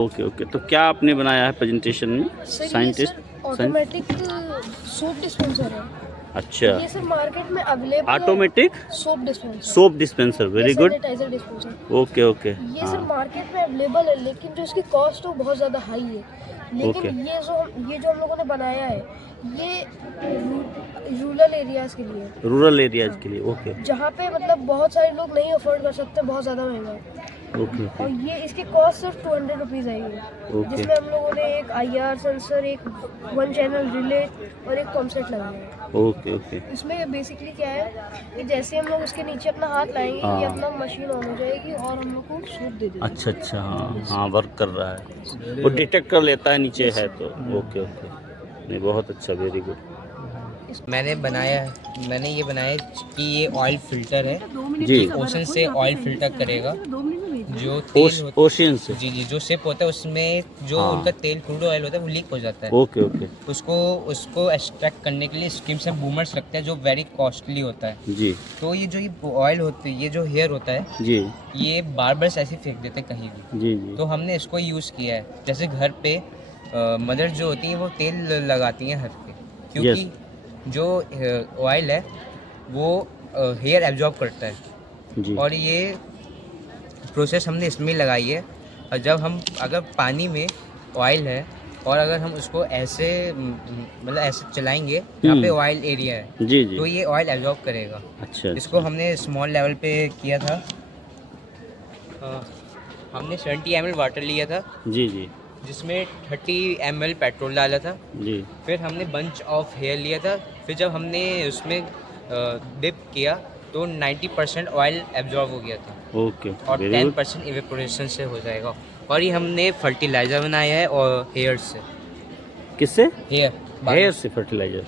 Okay okay, तो क्या आपने बनाया है प्रेजेंटेशन में? साइंटिस्ट ऑटोमेटिक सोप डिस्पेंसर है। अच्छा, ये सर मार्केट में available automatic soap dispenser, very good. Sanitiser dispenser. Okay okay, ये सर हाँ मार्केट में अवेलेबल है, लेकिन जो इसकी कॉस्ट है वो बहुत ज़्यादा हाई है। लेकिन ओके, ये जो हम लोगों ने बनाया है, ये रूरल एरियाज़ के लिए है। रूरल एरियाज के लिए, ओके जहाँ पे मतलब बहुत सारे लोग नहीं अफोर्ड कर सकते, बहुत ज़्यादा महंगा है। ओके और ओके ये इसकी कॉस्ट सिर्फ 200 रुपीज़ आई है, ओके, जिसमें हम लोगों ने एक IR सेंसर, एक 1 चैनल रिले और एक पंप सेट लगाया है। ओके ओके, इसमें बेसिकली क्या है कि जैसे हम लोग इसके नीचे अपना हाथ लाएंगे, हाँ। ये अपना मशीन ऑन हो जाएगी और हम लोग को सूप दे देगी। अच्छा अच्छा, हाँ हाँ, वर्क कर रहा है, वो डिटेक्ट कर लेता है नीचे है तो। ओके ओके, नहीं बहुत अच्छा, वेरी गुड। मैंने ये बनाया कि ये ऑयल फिल्टर है, जी, ओशन से ऑयल फिल्टर करेगा। जो तेल होता ओशियन से, जी जी, जो शिप होता है उसमें जो हाँ। उनका तेल क्रूड ऑयल होता है वो लीक हो जाता है। ओके ओके, उसको एक्सट्रैक्ट करने के लिए स्कीम से बूमर्स लगते हैं जो वेरी कॉस्टली होता है। जी तो ये ऑयल होती है, ये जो हेयर होता है, जी ये बार्बर्स ऐसे फेंक देते हैं कहीं भी। जी जी, तो हमने इसको यूज़ किया है। जैसे घर पे मदर जो होती हैं वो तेल लगाती हैं हर पे, क्योंकि जो ऑयल है वो हेयर एब्जॉर्ब करता है। जी और ये प्रोसेस हमने इसमें लगाई है। और जब हम अगर पानी में ऑयल है और अगर हम उसको ऐसे मतलब ऐसे चलाएंगे, यहाँ पे ऑयल एरिया है, जी जी, तो ये ऑयल एब्जॉर्ब करेगा। अच्छा इसको अच्छा, हमने स्मॉल लेवल पे किया था। हमने 70 ml वाटर लिया था, जी जी जिसमें 30 ml पेट्रोल डाला था। जी, फिर हमने बंच ऑफ हेयर लिया था। फिर जब हमने उसमें डिप किया तो 90% ऑयल एब्जॉर्ब हो गया था ओके, और वेरी गुड। 10% इवेपोरेशन से हो जाएगा। और ये हमने फर्टिलाइज़र बनाया है और हेयर से, किससे? हेयर हेयर से फर्टिलाइजर,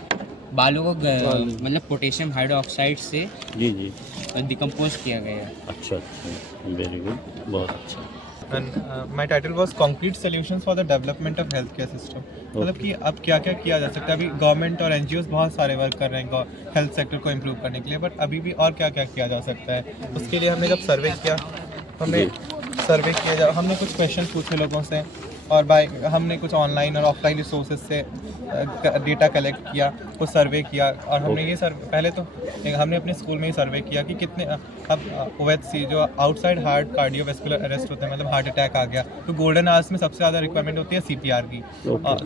बालों को मतलब पोटेशियम हाइड्रोक्साइड से जी जी, डिकम्पोज किया गया है। अच्छा अच्छा, वेरी गुड, बहुत अच्छा। And my title was concrete solutions for the development of healthcare system। मतलब कि अब क्या क्या किया जा सकता है। अभी गवर्नमेंट और NGOs बहुत सारे वर्क कर रहे हैं हेल्थ सेक्टर को इम्प्रूव करने के लिए, बट अभी भी और क्या क्या किया जा सकता है। उसके लिए हमने जब सर्वे किया, हमने कुछ क्वेश्चन पूछे लोगों से, और हमने कुछ ऑनलाइन और ऑफलाइन रिसोर्सेज से डेटा कलेक्ट किया, कुछ सर्वे किया। और हमने ये पहले तो हमने अपने स्कूल में ही सर्वे किया कि कितने अब OHC जो आउटसाइड हार्ट कार्डियोवैस्कुलर अरेस्ट होता है, मतलब हार्ट अटैक आ गया, तो गोल्डन आवर्स में सबसे ज़्यादा रिक्वायरमेंट होती है CPR की।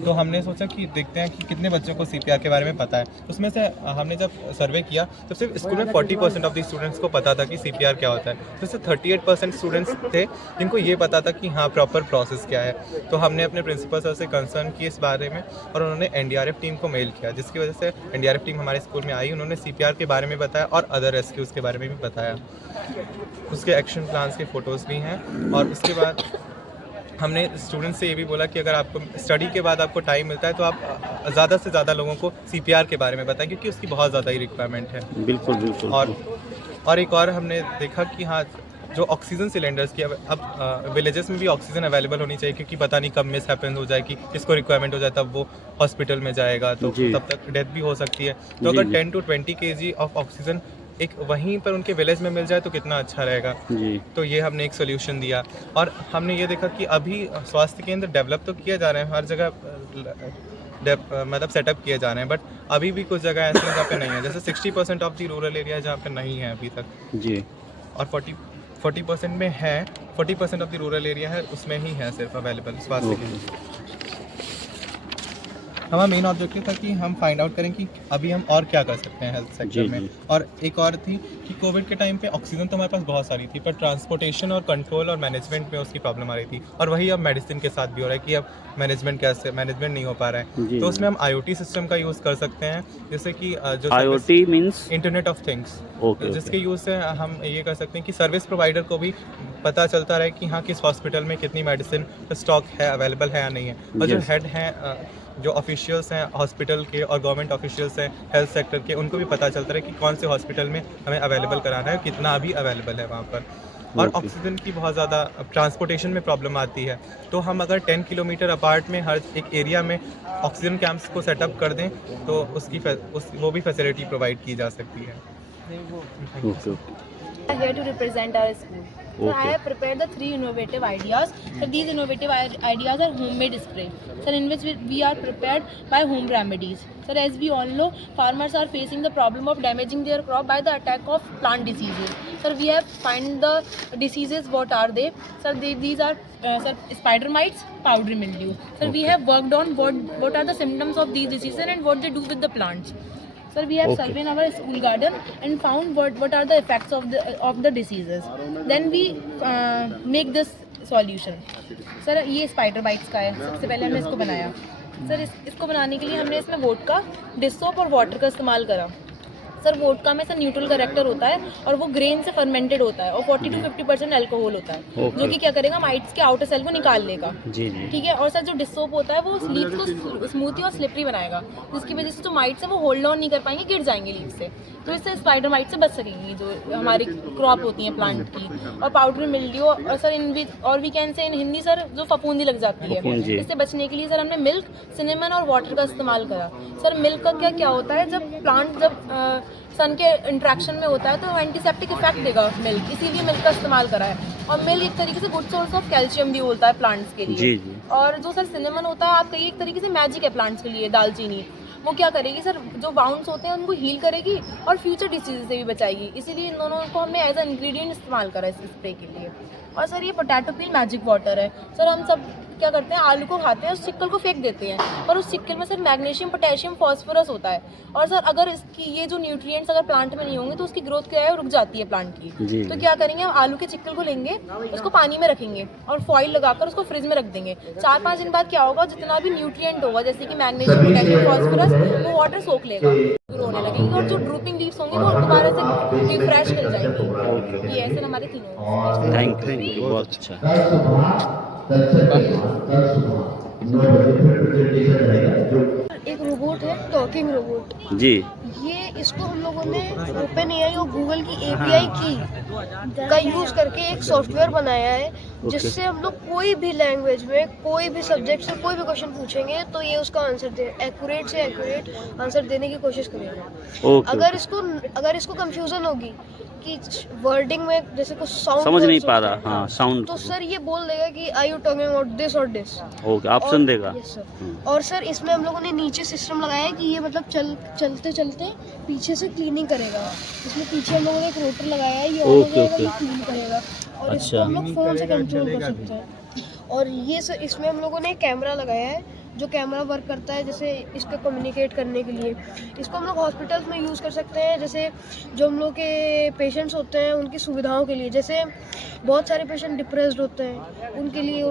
तो हमने सोचा कि देखते हैं कि कितने बच्चों को CPR के बारे में पता है। उसमें से हमने जब सर्वे किया तो सिर्फ स्कूल में 40% ऑफ द स्टूडेंट्स को पता था कि CPR क्या होता है। तो सिर्फ 38% स्टूडेंट्स थे जिनको ये पता था कि हाँ प्रॉपर प्रोसेस क्या है। तो हमने अपने प्रिंसिपल सर से कंसर्न की इस बारे में, और उन्होंने NDRF टीम को मेल किया, जिसकी वजह से NDRF टीम हमारे स्कूल में आई। उन्होंने CPR के बारे में बताया और अदर रेस्क्यूज़ के बारे में भी बताया। उसके एक्शन प्लान्स के फ़ोटोज़ भी हैं। और उसके बाद हमने स्टूडेंट्स से ये भी बोला कि अगर आपको स्टडी के बाद आपको टाइम मिलता है तो आप ज़्यादा से ज़्यादा लोगों को CPR के बारे में बताएं, क्योंकि उसकी बहुत ज़्यादा ही रिक्वायरमेंट है। बिल्कुल बिल्कुल। और एक और हमने देखा कि हाँ, जो ऑक्सीजन सिलेंडर्स की अब विलेजेस में भी ऑक्सीजन अवेलेबल होनी चाहिए, क्योंकि पता नहीं कब मिस हैपन हो जाए कि किसको रिक्वायरमेंट हो जाए, तब वो हॉस्पिटल में जाएगा तो तब तक डेथ भी हो सकती है। तो अगर 10 to 20 kg ऑफ ऑक्सीजन एक वहीं पर उनके विलेज में मिल जाए तो कितना अच्छा रहेगा। जी, तो ये हमने एक सोल्यूशन दिया। और हमने ये देखा कि अभी स्वास्थ्य केंद्र डेवलप तो किए जा रहे हैं, हर जगह मतलब सेटअप किए जा रहे हैं, बट अभी भी कुछ जगह ऐसे हैं जहाँ पे नहीं है। जैसे 60% ऑफ दी रूरल एरिया जहाँ पे नहीं है अभी तक, जी, और 40% में है, 40% ऑफ द रूरल एरिया है, उसमें ही है सिर्फ अवेलेबल स्वास्थ्य केंद्र। हमारा मेन ऑब्जेक्टिव था कि हम फाइंड आउट करें कि अभी हम और क्या कर सकते हैं हेल्थ सेक्टर में। और एक और थी कि कोविड के टाइम पे ऑक्सीजन तो हमारे पास बहुत सारी थी, पर ट्रांसपोर्टेशन और कंट्रोल और मैनेजमेंट में उसकी प्रॉब्लम आ रही थी। और वही अब मेडिसिन के साथ भी हो रहा है कि अब मैनेजमेंट नहीं हो पा रहा है। तो उसमें हम IoT सिस्टम का यूज़ कर सकते हैं, जैसे कि जो IoT means internet of things, जिसके ओके, यूज़ से हम ये कर सकते हैं कि सर्विस प्रोवाइडर को भी पता चलता रहे कि हाँ किस हॉस्पिटल में कितनी मेडिसिन स्टॉक है, अवेलेबल है या नहीं है। और जो हेड हैं, जो ऑफिशियल्स हैं हॉस्पिटल के और गवर्नमेंट ऑफिशियल्स हैं हेल्थ सेक्टर के, उनको भी पता चलता है कि कौन से हॉस्पिटल में हमें अवेलेबल कराना है, कितना अभी अवेलेबल है वहाँ पर। और ऑक्सीजन की बहुत ज़्यादा ट्रांसपोर्टेशन में प्रॉब्लम आती है। तो हम अगर 10 किलोमीटर अपार्ट में हर एक एरिया में ऑक्सीजन कैंप्स को सेटअप कर दें तो वो भी फैसिलिटी प्रोवाइड की जा सकती है। Okay okay. Here to represent our school. So I Okay. have prepared the 3 innovative ideas. So these innovative ideas are homemade spray. So in which we are prepared by home remedies. So as we all know, farmers are facing the problem of damaging their crop by the attack of plant diseases. So we have find the diseases. What are they? So these are spider mites, powdery mildew. So we Okay. have worked on what are the symptoms of these diseases and what they do with the plants. Sir, we have Okay. surveyed our school garden and found what are the effects of the diseases. Then we make this solution. Sir ये spider bytes का है. सबसे पहले हमने इसको बनाया. Sir इसको बनाने के लिए हमने इसमें वोडका, डिश सोप और वाटर का इस्तेमाल करा. सर वोडका में सर न्यूट्रल करेक्टर होता है और वो ग्रेन से फर्मेंटेड होता है और 40 to 50% अल्कोहल होता है. Okay. जो कि क्या करेगा, माइट्स के आउटर सेल को निकाल लेगा. जी जी। ठीक है. और सर जो डिश सोप होता है वो लीव्स को स्मूथी और स्लिपरी बनाएगा, जिसकी वजह से जो माइट्स है वो होल्ड ऑन नहीं कर पाएंगे, गिर जाएंगे लीव से. तो इससे स्पाइडर माइट से बच सकेंगी जो हमारी क्रॉप होती है प्लांट की. और पाउडर मिल्ड्यू और सर और we can say in Hindi sir जो फफूंदी लग जाती है, फफूंदी। इससे बचने के लिए सर हमने मिल्क, सिनेमन और वाटर का इस्तेमाल करा. सर मिल्क का क्या होता है, जब प्लांट सन के इंट्रैक्शन में होता है तो एंटीसेप्टिक इफेक्ट देगा मिल्क, इसीलिए मिल्क का इस्तेमाल करा है. और मिल्क एक तरीके से गुड सोर्स ऑफ कैल्शियम भी होता है प्लांट्स के लिए. जी जी। और जो सर सिनेमन होता है, आप कहिए एक तरीके से मैजिक है प्लांट्स के लिए. दालचीनी वो क्या करेगी सर, जो बाउंड्स होते हैं उनको हील करेगी और फ्यूचर डिसीज से भी बचाएगी. इसीलिए इन दोनों को हमने एज अ इंग्रेडिएंट इस्तेमाल करा इस स्प्रे के लिए. और सर ये पोटैटो पील मैजिक वाटर है. सर हम सब क्या करते हैं, आलू को खाते हैं, उस चिक्कल को फेंक देते हैं, और उस चिक्कल में सर मैग्नीशियम, पोटेशियम, फॉस्फोरस होता है. और सर अगर इसकी ये जो न्यूट्रिएंट्स अगर प्लांट में नहीं होंगे तो उसकी ग्रोथ क्या है, रुक जाती है प्लांट की. जी। तो क्या करेंगे, हम आलू के चिक्कल को लेंगे, उसको पानी में रखेंगे और फॉइल लगाकर उसको फ्रिज में रख देंगे. 4-5 दिन बाद क्या होगा, जितना भी न्यूट्रिएंट होगा जैसे कि मैग्नीशियम, पोटेशियम, फॉस्फोरस, वो वाटर सोख लेगा, ग्रो होने लगेगी. और जो ड्रूपिंग लीव्स होंगी वो दोबारा से रिफ्रेश कर जाएंगी. ये ऐसे हमारे तीनों. थैंक यू, बहुत अच्छा। एक रोबोट है, टॉकिंग रोबोट. जी ये इसको हम लोगों ने ओपन एआई और गूगल की एपीआई की का यूज़ करके एक सॉफ्टवेयर बनाया है, जिससे हम लोग कोई भी लैंग्वेज में कोई भी सब्जेक्ट से कोई भी क्वेश्चन पूछेंगे तो ये उसका आंसर दे, एक्यूरेट से एक्यूरेट आंसर देने की कोशिश करेगा. ओके। अगर इसको कंफ्यूजन होगी कि वर्डिंग में जैसे कुछ साउंड समझ नहीं पा रहा, हाँ साउंड, तो सर ये बोल देगा कि आई यू टॉकिंग अबाउट दिस और दिस. ओके, ऑप्शन देगा. Yes sir. और सर इसमें हम लोगों ने नीचे सिस्टम लगाया है कि ये मतलब चलते चलते पीछे से क्लीनिंग करेगा. इसमें पीछे हम लोगों ने एक रोटर लगाया है, ये ऑन हो ओके, जाएगा, ओके. ये क्लीन करेगा. और इसको अच्छा। हम लोग फोन से कंट्रोल कर सकते हैं. और ये सर इसमें हम लोगों ने एक कैमरा लगाया है, जो कैमरा वर्क करता है जैसे इसका कम्युनिकेट करने के लिए. इसको हम लोग हॉस्पिटल्स में यूज़ कर सकते हैं, जैसे जो हम लोग के पेशेंट्स होते हैं उनकी सुविधाओं के लिए. जैसे बहुत सारे पेशेंट डिप्रेस्ड होते हैं, उनके लिए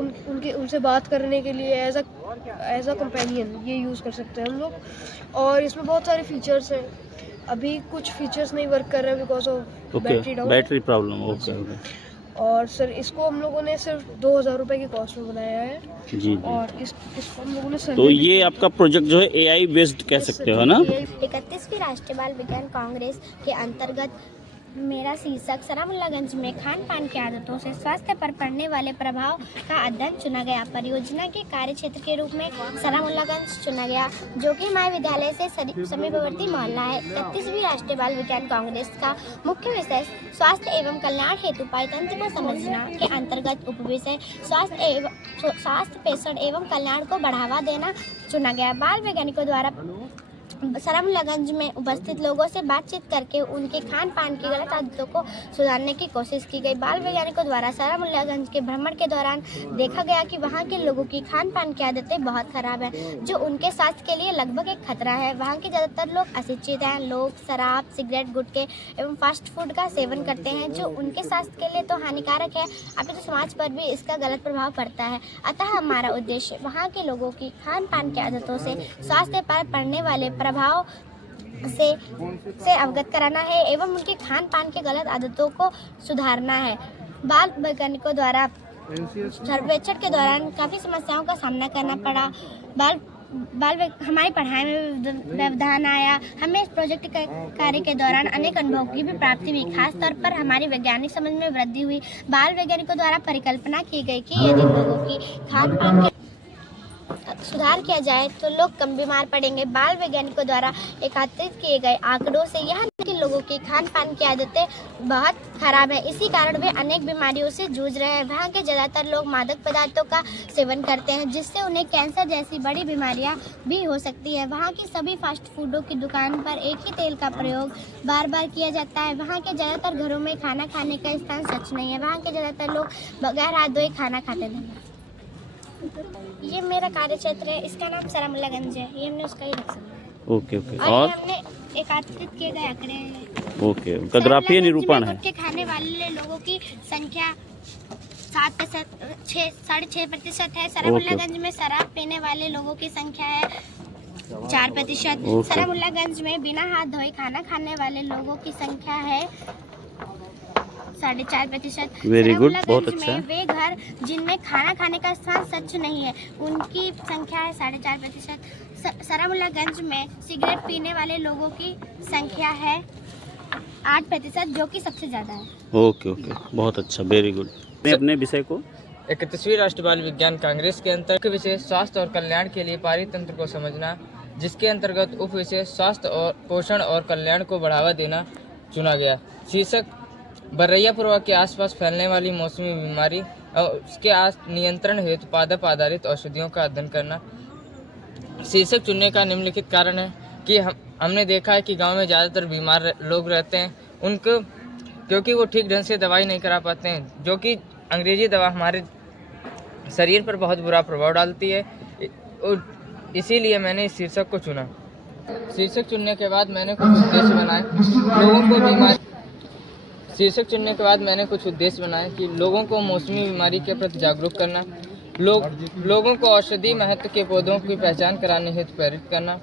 उनसे बात करने के लिए एज अ कंपेनियन ये यूज़ कर सकते हैं हम लोग. और इसमें बहुत सारे फीचर्स हैं. अभी कुछ फीचर्स नहीं वर्क कर रहे हैं because of battery okay, down. Battery problem. Okay okay. और सर इसको हम लोगों ने सिर्फ 2000 रुपये की कॉस्ट में बनाया है. जी जी। और इसको हम लोगों ने तो ये आपका प्रोजेक्ट जो है एआई बेस्ड कह सकते हो ना? 31वीं राष्ट्रीय बाल विज्ञान कांग्रेस के अंतर्गत मेरा शीर्षक सरामुल्लागंज में खान पान की आदतों से स्वास्थ्य पर पड़ने वाले प्रभाव का अध्ययन चुना गया. परियोजना के कार्य क्षेत्र के रूप में सरामुल्लागंज चुना गया, जो कि हमारे विद्यालय से समीपवर्ती मोहल्ला है. 31वीं राष्ट्रीय बाल विज्ञान कांग्रेस का मुख्य विषय स्वास्थ्य एवं कल्याण हेतु पारितंत्र को समझना के अंतर्गत उपविषय स्वास्थ्य पेशेंट एवं कल्याण को बढ़ावा देना चुना गया. बाल वैज्ञानिकों द्वारा सरामुल्लागंज में उपस्थित लोगों से बातचीत करके उनके खान पान की गलत आदतों को सुधारने की कोशिश की गई. बाल वैज्ञानिकों द्वारा सरामुल्लागंज के भ्रमण के दौरान देखा गया कि वहां के लोगों की खान पान की आदतें बहुत खराब हैं, जो उनके स्वास्थ्य के लिए लगभग एक खतरा है. वहां के ज़्यादातर लोग अशिक्षित हैं. लोग शराब, सिगरेट, गुटखे एवं फास्ट फूड का सेवन करते हैं, जो उनके स्वास्थ्य के लिए तो हानिकारक है, अपितु समाज पर भी इसका गलत प्रभाव पड़ता है. अतः हमारा उद्देश्य वहाँ के लोगों की खान पान की आदतों से स्वास्थ्य पर पड़ने वाले प्रभाव से अवगत कराना है एवं उनके खान पान के गलत आदतों को सुधारना है. बाल वैज्ञानिकों द्वारा सर्वेक्षण के दौरान काफ़ी समस्याओं का सामना करना पड़ा. हमारी पढ़ाई में व्यवधान आया. हमें इस प्रोजेक्ट कार्य के दौरान अनेक अनुभवों की भी प्राप्ति हुई. खास तौर पर हमारी वैज्ञानिक समझ में वृद्धि हुई. बाल वैज्ञानिकों द्वारा परिकल्पना की गई कि यदि लोगों की खान पान सुधार किया जाए तो लोग कम बीमार पड़ेंगे। बाल वैज्ञानिकों द्वारा एकत्रित किए गए आंकड़ों से यहाँ के लोगों की खान पान की आदतें बहुत खराब है, इसी कारण वे अनेक बीमारियों से जूझ रहे हैं। वहाँ के ज़्यादातर लोग मादक पदार्थों का सेवन करते हैं, जिससे उन्हें कैंसर जैसी बड़ी बीमारियाँ भी हो सकती है। वहाँ की सभी फास्ट फूडों की दुकान पर एक ही तेल का प्रयोग बार बार किया जाता है। वहाँ के ज़्यादातर घरों में खाना खाने का स्थान सच नहीं है। वहाँ के ज़्यादातर लोग बगैर हाथ धोए खाना खाते थे। ये मेरा कार्य क्षेत्र है, इसका नाम सरामुल्लागंज है, ये हमने उसका ही रख सकते हैं। Okay okay. और और ये हमने एकत्रित किए गए आंकड़े हैं। ओके, उनका ग्राफीय निरूपण है। गुटखे खाने वाले लोगों की संख्या 6.5% है। सरामुल्लागंज में शराब पीने वाले लोगों की संख्या है 4%। ओके। सरामुल्लागंज में बिना हाथ धोए खाना खाने वाले लोगों की संख्या है 4.5%। वेरी गुड, बहुत अच्छा। में वे घर जिनमें खाना खाने का स्थान सच नहीं है, उनकी संख्या है 4.5%। सरामुल्लागंज में सिगरेट पीने वाले लोगों की संख्या है 8%, जो कि सबसे ज़्यादा है। ओके ओके, बहुत अच्छा, वेरी गुड। अपने विषय को 31वीं राष्ट्रीय बाल विज्ञान कांग्रेस के अंतर्गत विषय स्वास्थ्य और कल्याण के लिए पारित तंत्र को समझना, जिसके अंतर्गत उप विषय स्वास्थ्य और पोषण और कल्याण को बढ़ावा देना चुना गया। शीर्षक बरैया पुरवा के आसपास फैलने वाली मौसमी बीमारी और उसके नियंत्रण हेतु पादप आधारित औषधियों का अध्ययन करना। शीर्षक चुनने का निम्नलिखित कारण है कि हमने देखा है कि गांव में ज़्यादातर बीमार लोग रहते हैं, उनको क्योंकि वो ठीक ढंग से दवाई नहीं करा पाते हैं, जो कि अंग्रेजी दवा हमारे शरीर पर बहुत बुरा प्रभाव डालती है। इसीलिए मैंने इस शीर्षक को चुना। शीर्षक चुनने के बाद मैंने कुछ उद्देश्य बनाए कि लोगों को मौसमी बीमारी के प्रति जागरूक करना, लोगों को औषधि महत्व के पौधों की पहचान कराने हेतु प्रेरित करना,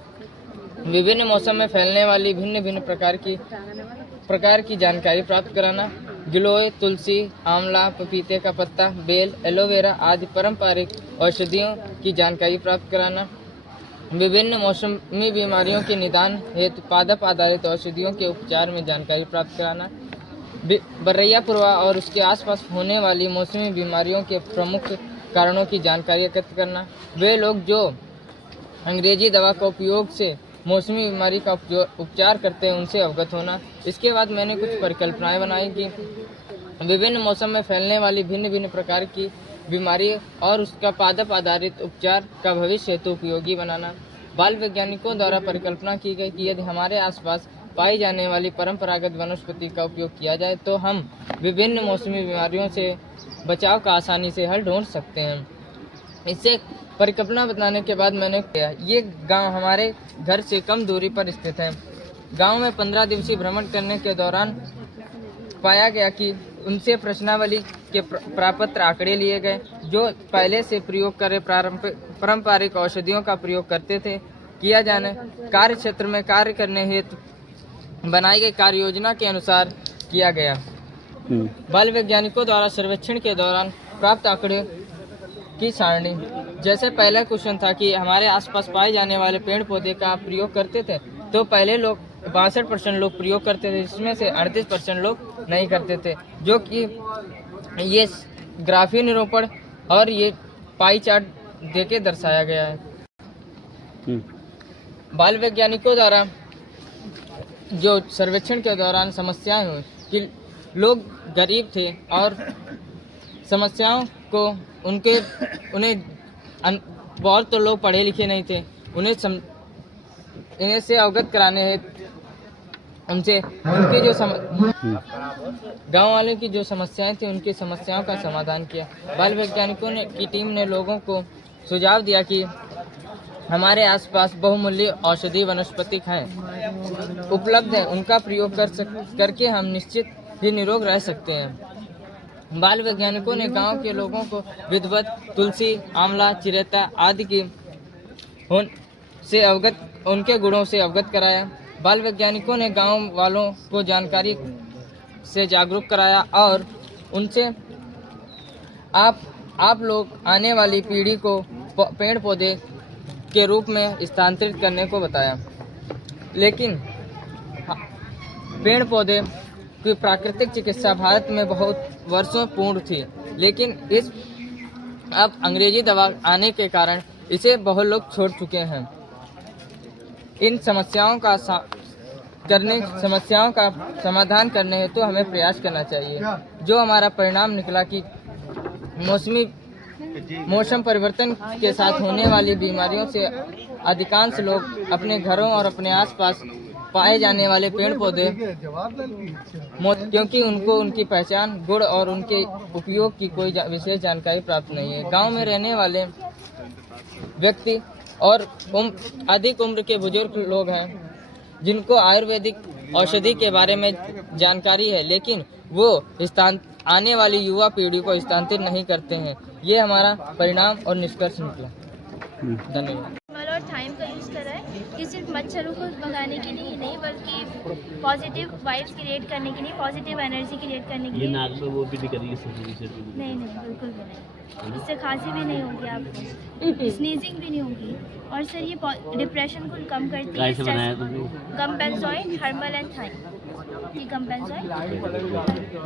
विभिन्न मौसम में फैलने वाली भिन्न भिन्न प्रकार की जानकारी प्राप्त कराना, गिलोय, तुलसी, आंवला, पपीते का पत्ता, बेल, एलोवेरा आदि पारंपरिक औषधियों की जानकारी प्राप्त कराना, विभिन्न मौसमी बीमारियों के निदान हेतु पादप आधारित औषधियों के उपचार में जानकारी प्राप्त कराना, बरैया पुरवा और उसके आसपास होने वाली मौसमी बीमारियों के प्रमुख कारणों की जानकारी एकत्र करना, वे लोग जो अंग्रेजी दवा का उपयोग से मौसमी बीमारी का उपचार करते हैं उनसे अवगत होना। इसके बाद मैंने कुछ परिकल्पनाएं बनाई कि विभिन्न मौसम में फैलने वाली भिन्न भिन्न प्रकार की बीमारी और उसका पादप आधारित उपचार का भविष्य हेतु उपयोगी बनाना। बाल वैज्ञानिकों द्वारा परिकल्पना की गई कि यदि हमारे आसपास पाई जाने वाली परंपरागत वनस्पति का उपयोग किया जाए तो हम विभिन्न मौसमी बीमारियों से बचाव का आसानी से हल ढूंढ सकते हैं। इससे परिकल्पना बताने के बाद मैंने किया, ये गांव हमारे घर से कम दूरी पर स्थित है। गांव में 15 दिवसीय भ्रमण करने के दौरान पाया गया कि उनसे प्रश्नावली के प्राप्त आंकड़े लिए गए, जो पहले से प्रयोग करे पारंपरिक औषधियों का प्रयोग करते थे। किया जाने कार्य क्षेत्र में कार्य करने हेतु बनाई गई कार्य योजना के अनुसार किया गया। बाल वैज्ञानिकों द्वारा सर्वेक्षण के दौरान प्राप्त आंकड़े की सारणी, जैसे पहला क्वेश्चन था कि हमारे आसपास पाए जाने वाले पेड़ पौधे का प्रयोग करते थे, तो पहले लोग 62% लोग प्रयोग करते थे, जिसमें से 38% लोग नहीं करते थे, जो कि ये ग्राफीय निरूपण और ये पाई चार्ट देके दर्शाया गया है। बाल वैज्ञानिकों द्वारा जो सर्वेक्षण के दौरान समस्याएं हुई कि लोग गरीब थे और समस्याओं को उन्हें बहुत तो लोग पढ़े लिखे नहीं थे, इन्हें से अवगत कराने हैं उनसे उनके जो गांव वालों की जो समस्याएं थी उनकी समस्याओं का समाधान किया। बाल वैज्ञानिकों की टीम ने लोगों को सुझाव दिया कि हमारे आसपास बहुमूल्य औषधि वनस्पति हैं उपलब्ध हैं, उनका प्रयोग करके हम निश्चित ही निरोग रह सकते हैं। बाल वैज्ञानिकों ने गांव के लोगों को विधिवत तुलसी, आंवला, चिरेता आदि की उनके गुणों से अवगत कराया। बाल वैज्ञानिकों ने गांव वालों को जानकारी से जागरूक कराया और उनसे आप लोग आने वाली पीढ़ी को पेड़ पौधे के रूप में स्थानांतरित करने को बताया। लेकिन पेड़ पौधे की प्राकृतिक चिकित्सा भारत में बहुत वर्षों पूर्व थी, लेकिन अब अंग्रेजी दवा आने के कारण इसे बहुत लोग छोड़ चुके हैं। इन समस्याओं का समाधान करने हेतु तो हमें प्रयास करना चाहिए। जो हमारा परिणाम निकला कि मौसम परिवर्तन के साथ होने वाली बीमारियों से अधिकांश लोग अपने घरों और अपने आसपास पाए जाने वाले पेड़ पौधे क्योंकि उनको उनकी पहचान, गुण और उनके उपयोग की कोई विशेष जानकारी प्राप्त नहीं है। गांव में रहने वाले व्यक्ति और अधिक उम्र के बुजुर्ग लोग हैं जिनको आयुर्वेदिक औषधि के बारे में जानकारी है, लेकिन वो आने वाली युवा पीढ़ी को स्थानांतरित नहीं करते हैं। ये हमारा परिणाम और निष्कर्ष निकला। धन्यवाद। और थाइम का यूज़ करा है कि सिर्फ मच्छरों को भगाने के लिए नहीं बल्कि पॉजिटिव वाइब्स क्रिएट करने के लिए, पॉजिटिव एनर्जी क्रिएट करने के लिए। ये नाक में वो भी नहीं करेगी सर्जरी से? नहीं बिल्कुल भी नहीं। इससे खांसी भी नहीं होगी आपको, स्नीजिंग भी नहीं होगी। और सर ये डिप्रेशन को कम करती है। कैसे बनाया तुमने? कंपेंसॉइड, थर्मल एंड थाइम। ये कंपेंसॉइड,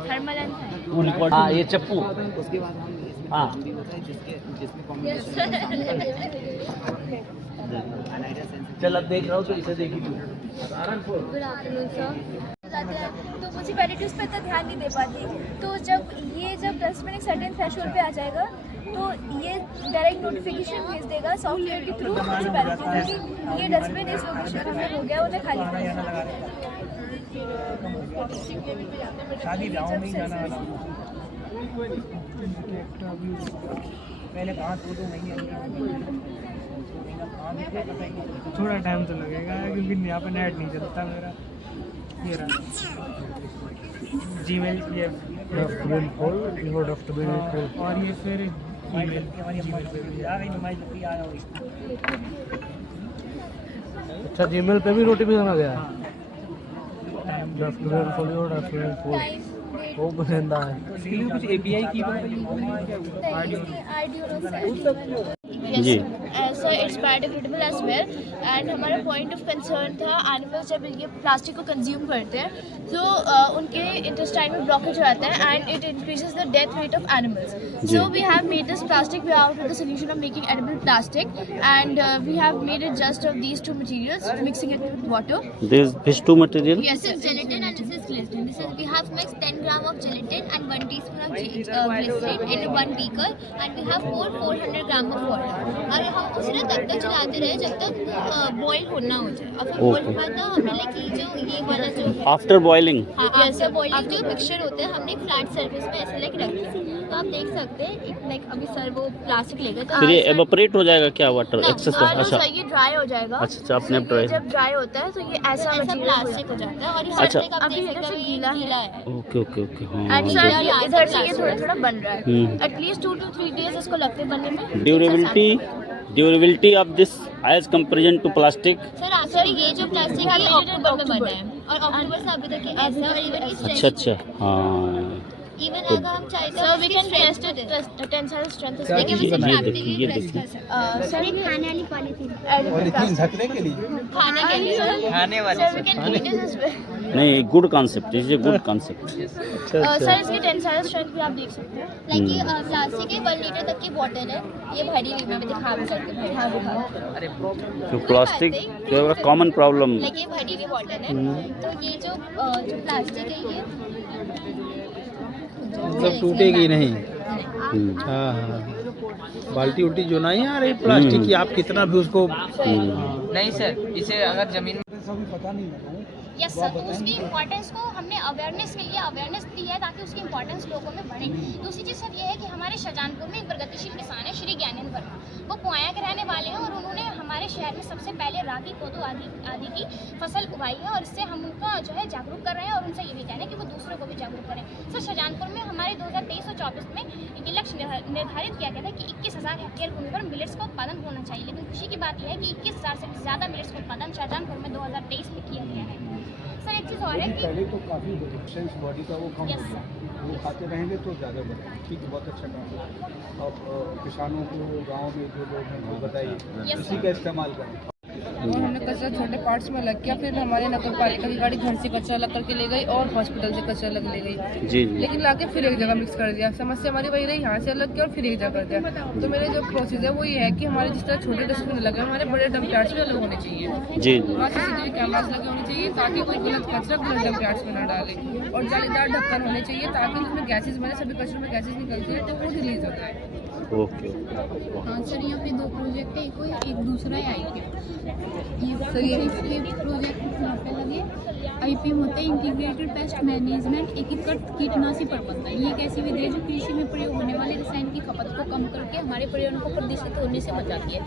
थर्मल एंड थाइम। हाँ, ये चप्पू। हाँ, चल अब देख रहा हूँ तो इसे देखी तू। Good afternoon sir. तो म्यूनसिपैलिटीज़ पे इतना ध्यान नहीं दे पाती, तो जब डस्टबिन एक सर्टेन थ्रेशोल्ड पे आ जाएगा तो ये डायरेक्ट नोटिफिकेशन भेज देगा सॉफ्टवेयर के थ्रू म्यूनसिपैलिटी कि ये डस्टबिन इस लोकेशन में हो गया, उन्हें खाली करना थोड़ा टाइम तो लगेगा क्योंकि यहाँ पर नेट नहीं चलता मेरा। ये रहा जीमेल की डस्टबिन खोल, और ये फिर ईमेल पे भी। अच्छा, जीमेल पे भी नोटिफिकेशन आ गया। डस्टबिन खोलियो, डस्टबिन खोल, वो बंदा है। इसके लिए कुछ एपीआई की जी। Sir it's biodegradable as well. And हमारा पॉइंट ऑफ कंसर्न था एनिमल्स जब ये प्लास्टिक को कंज्यूम करते हैं तो उनके इंटेस्टाइन में ब्लॉकेज हो जाता है and it increases the death rate of animals. So we have made this plastic way out with the solution of making edible plastic and we have made it just of these two materials, mixing it with water. These two material? Yes, this is gelatin and this is glycerin. We have mixed 10 gram of gelatin and 1 teaspoon of glycerin in one beaker and we have poured 400 gram of water. और हम उसे ना तब तक चलाते रहे जब तक बॉईल होना हो जाए। और फिर बॉईल के बाद ना हमने लाइक जो ये वाला जो है आफ्टर बॉइलिंग, आफ्टर बॉइलिंग जो मिक्सचर होते हैं हमने फ्लैट सरफेस पे ऐसे लाइक रख दिया। तो आप देख सकते हैं एक लाइक अभी सर वो प्लास्टिक लेगा तो फिर ये एवापोरेट हो जाएगा क्या वाटर एक्सेस? अच्छा, ये ड्राई हो जाएगा। अच्छा, अपने ड्राई। जब ड्राई होता है तो ये ऐसा प्लास्टिक हो जाता है और अच्छा, अभी इधर से गीला है। Okay okay okay. हाँ, एंड सर इधर से ये थोड़ा थोड़ा बन रहा है। एटलीस्ट 2 to 3 days इसको लगते हैं बनने में। Durability of this as comparison to plastic? Sir ये जो प्लास्टिक है ये अक्टूबर में बना है और अक्टूबर से अभी तक ये ऐसा और इवन अच्छा अच्छा, हाँ। इवन अगर हम चाहे तो we can test it tensile strength ये देखिए, ये देखिए। सर ये खाने वाली पॉलीथीन ढकने के लिए, खाने वाले sir we can eat this as well. नहीं, good concept, is a good concept. Sir इसकी टेंसाइल स्ट्रेंथ भी आप देख सकते हैं। लाइक ये प्लास्टिक की 1 लीटर तक की बॉटल है, ये भरी हुई मैं दिखा भी सकती हूँ। हाँ दिखाओ। तो प्लास्टिक कॉमन प्रॉब्लम। लाइक ये भरी हुई बॉटल है तो ये जो प्लास्टिक है ये सब टूटेगी नहीं। हाँ हाँ, बाल्टी उल्टी जो नहीं आ रही प्लास्टिक की, आप कितना भी उसको नहीं सर, इसे अगर जमीन यस सर, तो उसकी इम्पोर्टेंस को हमने अवेयरनेस के लिए अवेयरनेस दी है ताकि उसकी इम्पोर्टेंस लोगों में बढ़े। दूसरी चीज़ सर ये है कि हमारे शाहजहानपुर में एक प्रगतिशील किसान है श्री ज्ञानेंद्र वर्मा, वो पोया के रहने वाले हैं और उन्होंने हमारे शहर में सबसे पहले रागी, कोदो आदि की फसल उगाई है और इससे हम उनका जो है जागरूक कर रहे हैं और उनसे ये भी कहना है कि वो दूसरों को भी जागरूक करें। सर शाहजहानपुर में हमारे 2023 और 24 में एक लक्ष्य निर्धारित किया गया था कि 21,000 हेक्टेयर भूमि पर मिलेट्स का उत्पादन होना चाहिए, लेकिन खुशी की बात यह है कि 21,000 से भी ज़्यादा मिलेट्स का उत्पादन शाहजहानपुर में 2023 में किया गया है। सर एक चीज़ और है कि पहले तो काफ़ी रेजिस्टेंस बॉडी का वो कम हो गया, वो खाते रहेंगे तो ज़्यादा बढ़ेगा। ठीक है, बहुत अच्छा काम है। अब किसानों को गांव में जो लोग हैं वो बताइए इसी का इस्तेमाल करें। और हमने कचरा छोटे पार्ट्स में अलग किया, फिर हमारे नगर पालिका की गाड़ी घर से कचरा अलग करके ले गई और हॉस्पिटल से कचरा अलग ले गई, जी जी लेकिन लाके फिर एक जगह मिक्स कर दिया। समस्या हमारी वही रही, यहाँ से अलग किया और फिर एक जगह कर दिया। तो मेरे जो प्रोसेस है वो ये है कि हमारे जिस तरह छोटे डस्टबिन लगे हमारे बड़े डंप यार्ड्स में अलग होने चाहिए। जी जी वहाँ CCTV कैमरास लगे होने चाहिए ताकि कोई गलत कचरा गलत डंप यार्ड्स में न डाले, और जालीदार ढक्कन होने चाहिए ताकि उसमें गैसेज बने, सभी कचरों में गैसेज निकलती है तो वो रिलीज होता है। ओके हाँ सर, यहाँ पे 2 प्रोजेक्ट है, एक दूसरा है IPM। ये प्रोजेक्ट यहाँ पे लगे। IPM होता है इंटीग्रेटेड पेस्ट मैनेजमेंट, एकीकृत कीटनाशी प्रबंधन। ये एक ऐसी विधि है जो कृषि में प्रयोग होने वाले रसायन की खपत को कम करके हमारे पर्यावरण को प्रदूषित होने से बचाती है।